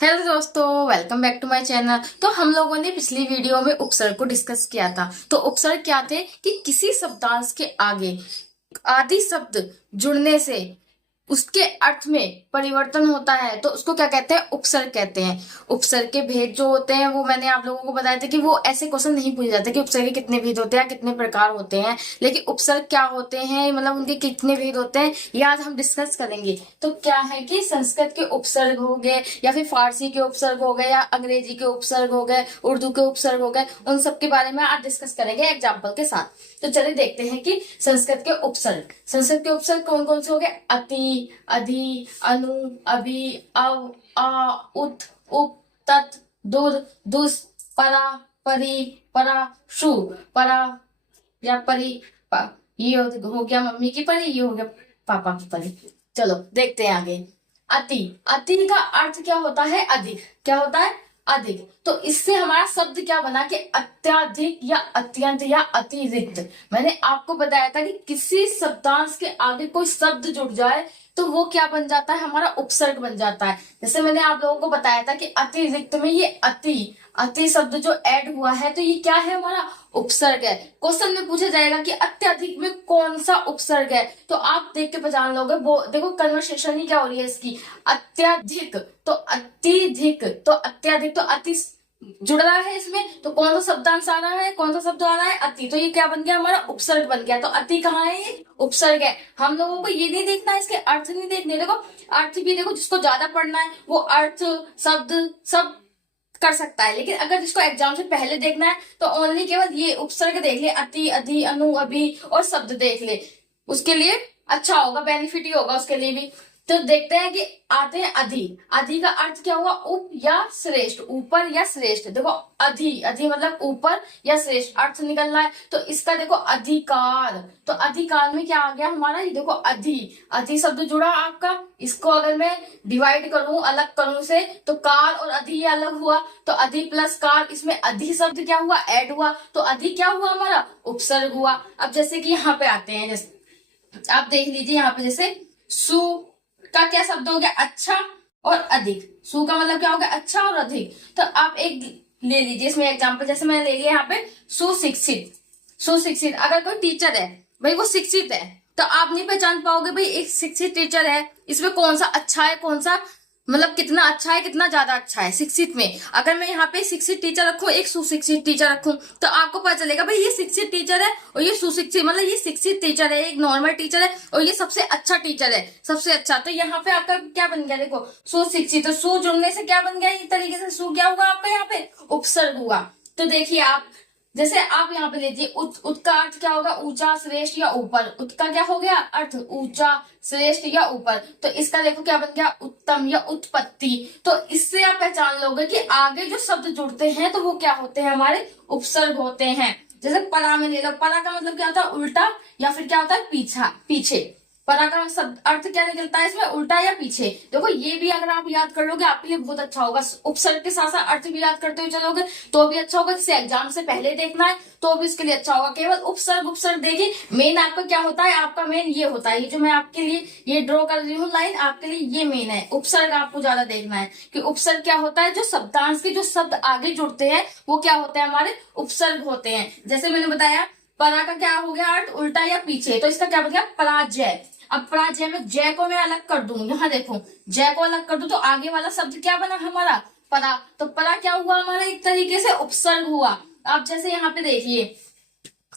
Hello दोस्तों, welcome back to my channel. तो हम लोगों ने पिछली वीडियो में उपसर्ग को डिस्कस किया था। तो उपसर्ग क्या थे कि किसी शब्दांश के आगे आदि शब्द जुड़ने से उसके अर्थ में परिवर्तन होता है, तो उसको क्या कहते हैं? उपसर्ग कहते हैं। उपसर्ग के भेद जो होते हैं वो मैंने आप लोगों को बताया था कि वो ऐसे क्वेश्चन नहीं पूछे जाते कि उपसर्ग के कितने भेद होते हैं, कितने प्रकार होते हैं, लेकिन उपसर्ग क्या होते हैं, मतलब उनके कितने भेद होते हैं, ये आज हम डिस्कस करेंगे। तो क्या है कि संस्कृत के उपसर्ग हो गए, या फिर फारसी के उपसर्ग हो गए, या अंग्रेजी के उपसर्ग हो गए, उर्दू के उपसर्ग हो गए, उन सब के बारे में आज डिस्कस करेंगे एग्जाम्पल के साथ। तो चलिए देखते हैं कि संस्कृत के उपसर्ग कौन कौन से हो गए। अति, अधि, अनु, अभि, अव, आ, उत, उप, तत्, दुर, दुस, परा, परि, परा, शु, परा या परि, ये हो गया मम्मी की परी, ये हो गया पापा की परी। चलो देखते हैं आगे। अति, अति का अर्थ क्या होता है? अधिक। क्या होता है? अधिक। तो इससे हमारा शब्द क्या बना कि अत्याधिक या अत्यंत या अतिरिक्त। मैंने आपको बताया था कि किसी शब्दांश के आगे कोई शब्द जुड़ जाए तो वो क्या बन जाता है? हमारा उपसर्ग बन जाता है। जैसे मैंने आप लोगों को बताया था कि अतिरिक्त में ये अति अति शब्द जो ऐड हुआ है तो ये क्या है? हमारा उपसर्ग है। क्वेश्चन में पूछा जाएगा कि अत्यधिक में कौन सा उपसर्ग है, तो आप देख के पहचान लोगे। वो देखो कन्वर्सेशन ही क्या हो रही है इसकी। अत्यधिक तो अत्यधिक तो अत्यधिक तो अति जुड़ रहा है इसमें, तो कौन सा शब्दांश आ रहा है? कौन सा शब्द आ रहा है? अति। तो ये क्या बन गया? हमारा उपसर्ग बन गया। तो अति कहाँ है? ये उपसर्ग है। हम लोगों को ये नहीं देखना है, इसके अर्थ नहीं देखने। देखो अर्थ भी देखो, जिसको ज्यादा पढ़ना है वो अर्थ शब्द सब कर सकता है, लेकिन अगर जिसको एग्जाम से पहले देखना है तो ओनली केवल ये उपसर्ग देख ले, अति, अधि, अनु, अभि और शब्द देख ले, उसके लिए अच्छा होगा, बेनिफिट ही होगा उसके लिए भी। तो देखते हैं कि आते हैं अधि। अधि का अर्थ क्या हुआ? उप या श्रेष्ठ, ऊपर या श्रेष्ठ। देखो अधि, अधि मतलब ऊपर या श्रेष्ठ अर्थ निकलना है। तो इसका देखो अधिकार, तो अधिकार में क्या आ गया हमारा? ये देखो अधि, अधि शब्द जुड़ा आपका। इसको अगर मैं डिवाइड करूं, अलग करूं से, तो कार और अधि ये अलग हुआ। तो अधि प्लस कार, इसमें अधि शब्द क्या हुआ? ऐड हुआ। तो अधि क्या हुआ? हमारा उपसर्ग हुआ। अब जैसे कि यहाँ पे आते हैं, जैसे आप देख लीजिए यहाँ पे, जैसे सु का क्या शब्द हो गया? अच्छा और अधिक। सु का मतलब क्या हो गया? अच्छा और अधिक। तो आप एक ले लीजिए इसमें एग्जांपल, जैसे मैंने ले लिया यहाँ पे सुशिक्षित। सुशिक्षित अगर कोई टीचर है भाई, वो शिक्षित है, तो आप नहीं पहचान पाओगे भाई एक शिक्षित टीचर है, इसमें कौन सा अच्छा है, कौन सा मतलब कितना अच्छा है, कितना ज्यादा अच्छा है शिक्षित में। अगर मैं यहाँ पे शिक्षित टीचर रखूं, एक सुशिक्षित टीचर रखूं, तो आपको पता चलेगा भाई ये शिक्षित टीचर है और ये सुशिक्षित, मतलब ये शिक्षित टीचर है, एक नॉर्मल टीचर है और ये सबसे अच्छा टीचर है, सबसे अच्छा। तो यहाँ पे आपका क्या बन गया? देखो सुशिक्षित, तो सु जुड़ने से क्या बन गया? एक तरीके से सु क्या हुआ आपका? यहाँ पे उपसर्ग हुआ। तो देखिए आप, जैसे आप यहाँ पे लीजिए उत का अर्थ क्या होगा? ऊंचा, श्रेष्ठ या ऊपर। उत का क्या हो गया अर्थ? ऊंचा, श्रेष्ठ या ऊपर। तो इसका देखो क्या बन गया? उत्तम या उत्पत्ति। तो इससे आप पहचान लोगे कि आगे जो शब्द जुड़ते हैं तो वो क्या होते हैं? हमारे उपसर्ग होते हैं। जैसे परा में ले लो, परा का मतलब क्या होता है? उल्टा या फिर क्या होता है? पीछा, पीछे। परा का शब्द अर्थ क्या निकलता है इसमें? उल्टा या पीछे। देखो ये भी अगर आप याद कर लोगे आपके लिए बहुत अच्छा होगा। उपसर्ग के साथ साथ अर्थ भी याद करते हुए चलोगे तो भी अच्छा होगा। जैसे एग्जाम से पहले देखना है तो भी इसके लिए अच्छा होगा। केवल उपसर्ग उपसर्ग देखिए, मेन आपका क्या होता है? आपका मेन ये होता है, ये जो मैं आपके लिए ये ड्रॉ कर रही हूँ लाइन, आपके लिए ये मेन है। उपसर्ग आपको ज्यादा देखना है कि उपसर्ग क्या होता है? जो शब्दांश के जो शब्द आगे जुड़ते हैं वो क्या होते हैं? हमारे उपसर्ग होते हैं। जैसे मैंने बताया परा का क्या हो गया अर्थ? उल्टा या पीछे। तो इसका क्या बन गया? पराजय। अब पराजय में जय को मैं अलग कर दूं, यहाँ देखो जय को अलग कर दूं तो आगे वाला शब्द क्या बना हमारा? परा। तो परा क्या हुआ हमारा? एक तरीके से उपसर्ग हुआ। आप जैसे यहाँ पे देखिए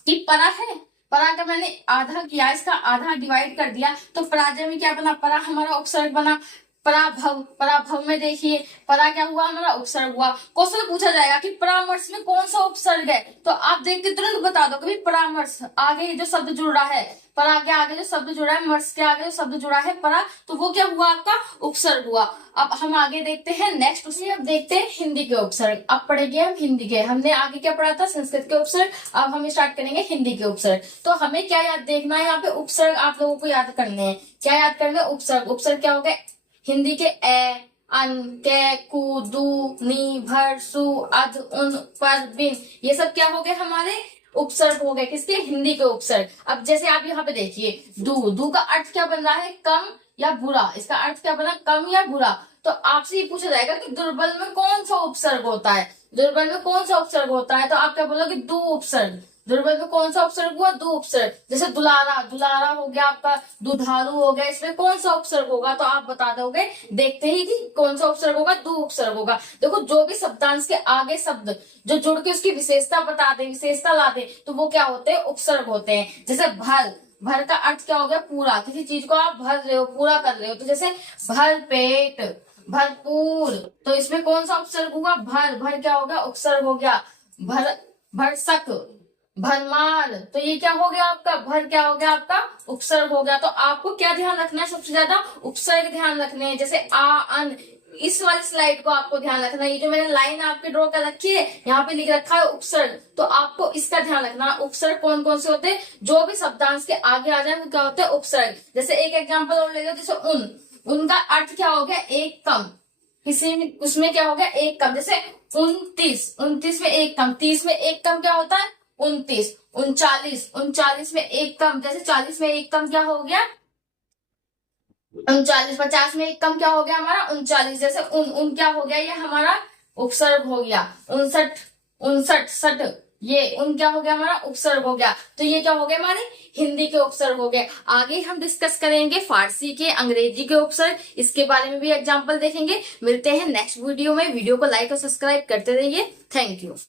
कि परा है, परा का मैंने आधा किया, इसका आधा डिवाइड कर दिया, तो पराजय में क्या बना? परा हमारा उपसर्ग बना। पराभव, पराभव में देखिए परा क्या हुआ? हमारा उपसर्ग हुआ। क्वेश्चन पूछा जाएगा कि परामर्श में कौन सा उपसर्ग है, तो आप देख के तुरंत बता दो कि परामर्श आगे जो शब्द जुड़ रहा है, परा के आगे जो शब्द जुड़ा है, मर्श के आगे जो शब्द जुड़ा है परा, तो वो क्या हुआ? आपका उपसर्ग हुआ। अब हम आगे देखते हैं नेक्स्ट, उसी अब देखते हैं हिंदी के उपसर्ग। अब पढ़ेंगे हम हिंदी के। हमने आगे क्या पढ़ा था? संस्कृत के उपसर्ग। अब हम स्टार्ट करेंगे हिंदी के उपसर्ग। तो हमें क्या याद देखना है? यहाँ पे उपसर्ग आप लोगों को याद करने हैं। क्या याद करना है? उपसर्ग। उपसर्ग क्या हो गया? हिंदी के ए, अन, के, कु, दु, नी, भर, सु, अध, उन, पर, बिन, ये सब क्या हो गए? हमारे उपसर्ग हो गए। किसके? हिंदी के उपसर्ग। अब जैसे आप यहाँ पे देखिए दू, दू का अर्थ क्या बन रहा है? कम या बुरा। इसका अर्थ क्या बना? कम या बुरा। तो आपसे ये पूछा जाएगा कि दुर्बल में कौन सा उपसर्ग होता है, दुर्बल में कौन सा उपसर्ग होता है, तो आप क्या बोलोगे, दो उपसर्ग। दुर्बल में कौन सा उपसर्ग हुआ, दो उपसर्ग। जैसे दुलारा, दुलारा हो गया आपका, दुधारू हो गया, इसमें कौन सा उपसर्ग होगा, तो आप बता दोगे देखते ही कि कौन सा उपसर्ग होगा, दो उपसर्ग होगा। देखो जो भी शब्दांश के आगे शब्द जो जुड़ के उसकी विशेषता बता दे, विशेषता ला दे, तो वो क्या होते हैं, उपसर्ग होते हैं। जैसे भर, भर का अर्थ क्या हो गया, पूरा, किसी चीज को आप भर रहे हो, पूरा कर रहे हो। तो जैसे भर पेट, भरपूर, तो इसमें कौन सा उपसर्ग हुआ, भर, भर क्या होगा, उपसर्ग हो गया। भर, भरसक, भरमार, तो ये क्या हो गया आपका, भर क्या हो गया आपका, उपसर्ग हो गया। तो आपको क्या ध्यान रखना है, सबसे ज्यादा उपसर्ग ध्यान रखने हैं। जैसे आ, अन, इस वाली स्लाइड को आपको ध्यान रखना है। ये जो मैंने लाइन आपके ड्रॉ कर रखी है, यहाँ पे लिख रखा है उपसर्ग, तो आपको इसका ध्यान रखना है। उपसर्ग कौन कौन से होते हैं, जो भी शब्दांश के आगे आ जाए वो क्या होते हैं, उपसर्ग। जैसे एक एग्जाम्पल और ले लो, जैसे उन, उनका अर्थ क्या हो गया, एक कम, किसी में उसमें क्या हो गया, एक कम। जैसे 29, 29 में एक कम, 30 में एक कम क्या होता है, 29। 39, 39 में एक कम, जैसे 40 में एक कम क्या हो गया, 39। 50 में एक कम क्या हो गया हमारा, 39। जैसे उन क्या हो गया, ये हमारा उपसर्ग हो गया। 59, 59, 60, ये उन क्या हो गया, हमारा उपसर्ग हो गया। तो ये क्या हो गया, हमारे हिंदी के उपसर्ग हो गए। आगे हम डिस्कस करेंगे फारसी के, अंग्रेजी के उपसर्ग, इसके बारे में भी एग्जाम्पल देखेंगे। मिलते हैं नेक्स्ट वीडियो में। वीडियो को लाइक और सब्सक्राइब करते रहिए। Thank you.